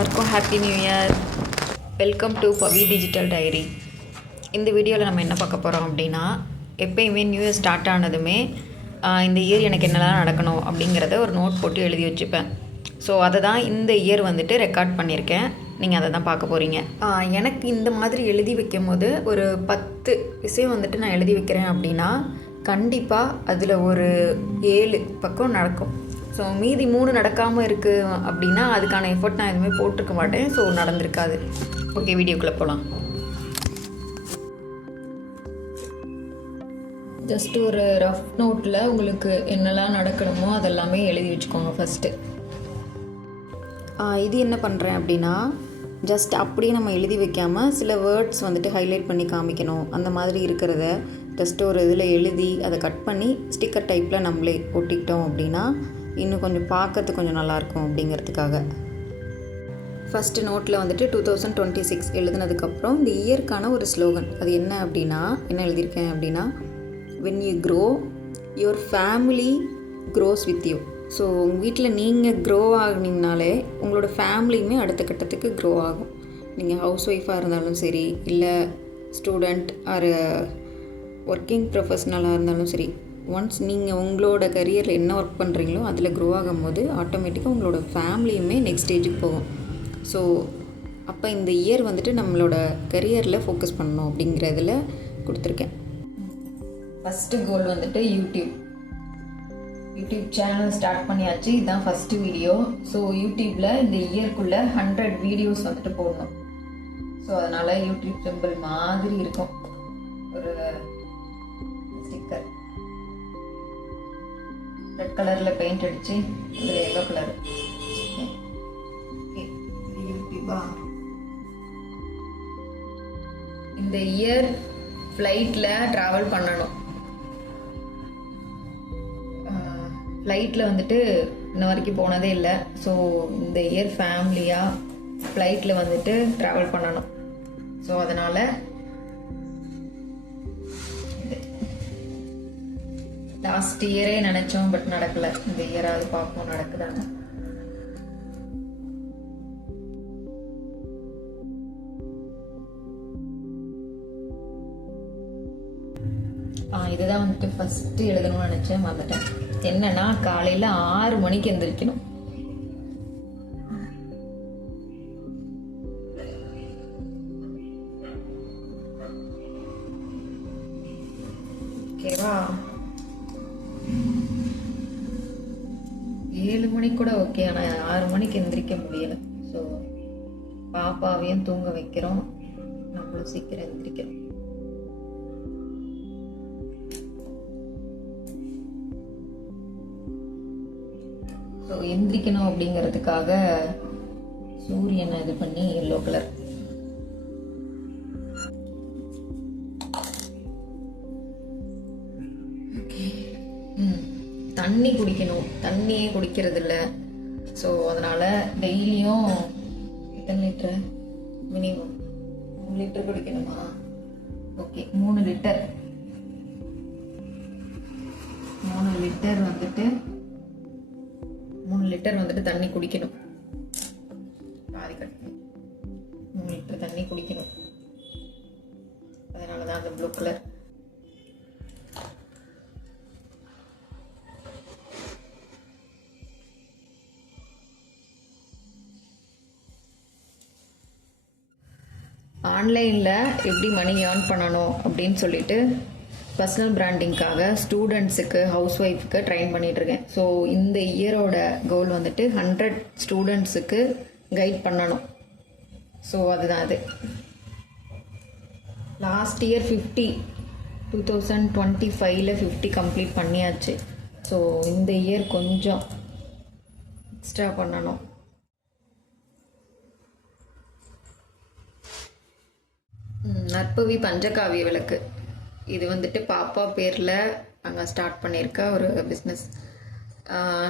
எல்லாருக்கும் happy new year. Welcome to Pavi digital diary. இந்த வீடியோவில் நம்ம என்ன பார்க்க போகிறோம் அப்படின்னா, எப்பயுமே நியூ இயர் ஸ்டார்ட் ஆனதுமே இந்த இயர் எனக்கு என்னெல்லாம் நடக்கணும் அப்படிங்கிறத ஒரு நோட் போட்டு எழுதி வச்சுப்பேன். ஸோ அதை தான் இந்த இயர் வந்துட்டு ரெக்கார்ட் பண்ணியிருக்கேன். நீங்கள் அதை தான் பார்க்க போகிறீங்க. எனக்கு இந்த மாதிரி எழுதி வைக்கும் போது ஒரு 10 விஷயம் வந்துட்டு நான் எழுதி வைக்கிறேன் அப்படின்னா கண்டிப்பாக அதில் ஒரு 7 பக்கம் நடக்கும். ஸோ மீதி 3 நடக்காமல் இருக்குது அப்படின்னா அதுக்கான எஃபர்ட் நான் எதுவுமே போட்டிருக்க மாட்டேன். ஸோ நடந்திருக்காது. ஓகே, வீடியோக்குள்ளே போகலாம். ஜஸ்ட் ஒரு ரஃப் நோட்டில் உங்களுக்கு என்னெல்லாம் நடக்கணுமோ அதெல்லாமே எழுதி வச்சுக்கோங்க ஃபஸ்ட்டு. இது என்ன பண்ணுறேன் அப்படின்னா, ஜஸ்ட் அப்படியே நம்ம எழுதி வைக்காமல் சில வேர்ட்ஸ் வந்துட்டு ஹைலைட் பண்ணி காமிக்கணும். அந்த மாதிரி இருக்கிறத ஜஸ்ட் ஒரு இதில் எழுதி அதை கட் பண்ணி ஸ்டிக்கர் டைப்பில் நம்மளே ஒட்டிக்கிட்டோம் அப்படின்னா இன்னும் கொஞ்சம் பார்க்கறதுக்கு கொஞ்சம் நல்லாயிருக்கும் அப்படிங்கிறதுக்காக. ஃபஸ்ட்டு நோட்டில் வந்துட்டு 2026 எழுதுனதுக்கப்புறம் இந்த இயர்க்கான ஒரு ஸ்லோகன். அது என்ன அப்படின்னா, என்ன எழுதியிருக்கேன் அப்படின்னா, when you grow your family grows with you. So உங்கள் வீட்டில் நீங்கள் க்ரோ ஆகினீங்கனாலே உங்களோட ஃபேமிலியுமே அடுத்த கட்டத்துக்கு க்ரோ ஆகும். நீங்கள் ஹவுஸ் ஒய்ஃபாக இருந்தாலும் சரி, இல்லை ஸ்டூடெண்ட் ஆர் ஒர்க்கிங் ப்ரொஃபஷ்னலாக இருந்தாலும் சரி, ஒன்ஸ் நீங்கள் உங்களோட கரியரில் என்ன ஒர்க் பண்ணுறீங்களோ அதில் க்ரோ ஆகும்போது ஆட்டோமேட்டிக்காக உங்களோட ஃபேமிலியுமே நெக்ஸ்ட் ஸ்டேஜுக்கு போகும். ஸோ அப்போ இந்த இயர் வந்துட்டு நம்மளோட கரியரில் ஃபோக்கஸ் பண்ணணும் அப்படிங்கிறதுல கொடுத்துருக்கேன். ஃபஸ்ட்டு கோல் வந்துட்டு யூடியூப் சேனல் ஸ்டார்ட் பண்ணியாச்சு. இதுதான் ஃபஸ்ட்டு வீடியோ. ஸோ யூடியூப்பில் இந்த இயர்க்குள்ளே 100 வீடியோஸ் வந்துட்டு போடணும். ஸோ அதனால் யூடியூப் சிம்பிள் மாதிரி இருக்கும் ஒரு ஸ்டிக்கர். ரெட் கலரில் பெயிண்ட் அடித்து இதில் எல்லோ கலர். யூடியூபா இந்த இயர் ஃப்ளைட்டில் ட்ராவல் பண்ணணும். ஃப்ளைட்டில் வந்துட்டு இன்ன வரைக்கும் போனதே இல்லை. ஸோ இந்த இயர் ஃபேமிலியாக ஃப்ளைட்டில் வந்துட்டு ட்ராவல் பண்ணணும். ஸோ அதனால் லாஸ்ட் இயரே நினச்சோம், பட் நடக்கலை. இந்த இயராவது பார்ப்போம் நடக்குதாங்க. இதுதான் வந்துட்டு ஃபஸ்ட்டு எழுதணும்னு நினச்சேன், மறந்துட்டேன். என்னன்னா, காலையில் 6 மணிக்கு எந்திரிக்கணும். ஓகேவா? 7 மணிக்கு கூட ஓகே, ஆனால் 6 மணிக்கு எந்திரிக்க முடியலை. ஸோ பாப்பாவையும் தூங்க வைக்கிறோம், நம்மளும் சீக்கிரம் எந்திரிக்கிறோம். ஸோ எந்திரிக்கணும் அப்படிங்கிறதுக்காக சூரியனை இது பண்ணி எல்லோ கலர். தண்ணி குடிக்கணும். தண்ணியே குடிக்கிறது இல்லை. ஸோ அதனால் டெய்லியும் எத்தனை லிட்டரு? மினிமம் 3 லிட்டர் குடிக்கணுமா? Okay, 3 litre. 3 லிட்டர் வந்துட்டு 3 லிட்டர் வந்துட்டு தண்ணி குடிக்கணும். பாதி கட்டணும். 3 லிட்டர் தண்ணி குடிக்கணும். அதனால தான் அந்த ப்ளூ கலர். ஆன்லைனில் எப்படி மணி ஏர்ன் பண்ணணும் அப்படின்னு சொல்லிட்டு பர்சனல் பிராண்டிங்காக ஸ்டூடெண்ட்ஸுக்கு, ஹவுஸ் ஒய்ஃபுக்கு ட்ரெயின் பண்ணிகிட்ருக்கேன். ஸோ இந்த இயரோட கோல் வந்துட்டு 100 ஸ்டூடெண்ட்ஸுக்கு கைட் பண்ணணும். ஸோ அதுதான் அது. லாஸ்ட் இயர் 2025ல் 50 கம்ப்ளீட் பண்ணியாச்சு. ஸோ இந்த இயர் கொஞ்சம் எக்ஸ்ட்ரா பண்ணணும். நற்பவி பஞ்சகாவிய விளக்கு, இது வந்துட்டு பாப்பா பேரில் நாங்கள் ஸ்டார்ட் பண்ணியிருக்க ஒரு பிஸ்னஸ்.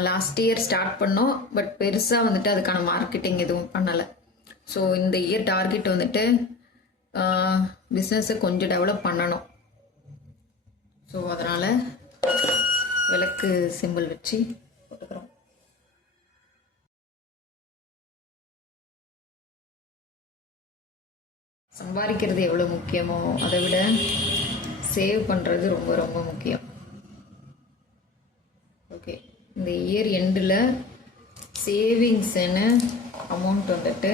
லாஸ்ட் இயர் ஸ்டார்ட் பண்ணோம், பட் பெருசாக வந்துட்டு அதுக்கான மார்க்கெட்டிங் எதுவும் பண்ணலை. ஸோ இந்த இயர் டார்கெட் வந்துட்டு பிஸ்னஸை கொஞ்சம் டெவலப் பண்ணணும். ஸோ அதனால் விளக்கு சிம்பிள் வச்சு போட்டுக்கிறோம். சம்பாதிக்கிறது எவ்வளோ முக்கியமோ அதை விட சேவ் பண்ணுறது ரொம்ப ரொம்ப முக்கியம். ஓகே, இந்த இயர் எண்டில் சேவிங்ஸ்ன்னு அமௌண்ட் வந்துட்டு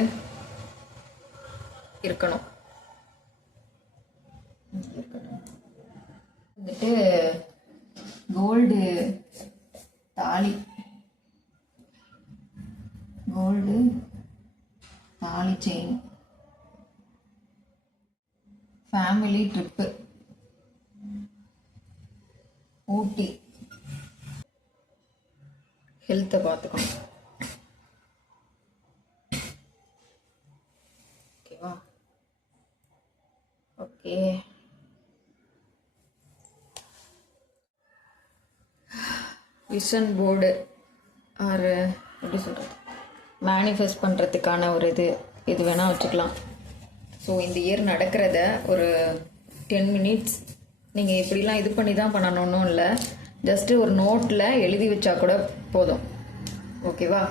இருக்கணும். வந்துட்டு கோல்டு தாலி செயின், ஃபேமிலி ட்ரிப்பு ஊட்டி, ஹெல்த்தை பார்த்துக்கணும். ஓகேவா? ஓகே, விஷன் போர்டு ஆர் எப்படி சொல்கிறது, மேனிஃபெஸ்ட் பண்ணுறதுக்கான ஒரு இது வேணால் வச்சுக்கலாம். ஸோ இந்த இயர் நடக்கிறத ஒரு 10 minutes நீங்கள் இப்படிலாம் இது பண்ணி தான் பண்ணணும்னு இல்லை, ஜஸ்ட்டு ஒரு நோட்டில் எழுதி வச்சா கூட போதும். ஓகேவா?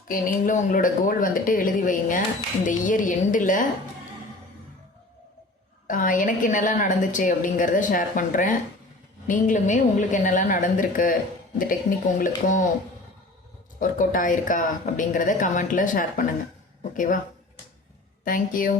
ஓகே, நீங்களும் உங்களோட கோல் வந்துட்டு எழுதி வைங்க. இந்த இயர் எண்டில் எனக்கு என்னெல்லாம் நடந்துச்சு அப்படிங்கிறத ஷேர் பண்ணுறேன். நீங்களுமே உங்களுக்கு என்னெல்லாம் நடந்திருக்கு, இந்த டெக்னிக் உங்களுக்கும் ஒர்க் அவுட் ஆகிருக்கா அப்படிங்கிறத கமெண்ட்டில் ஷேர் பண்ணுங்கள். ஓகேவா? தேங்க்யூ.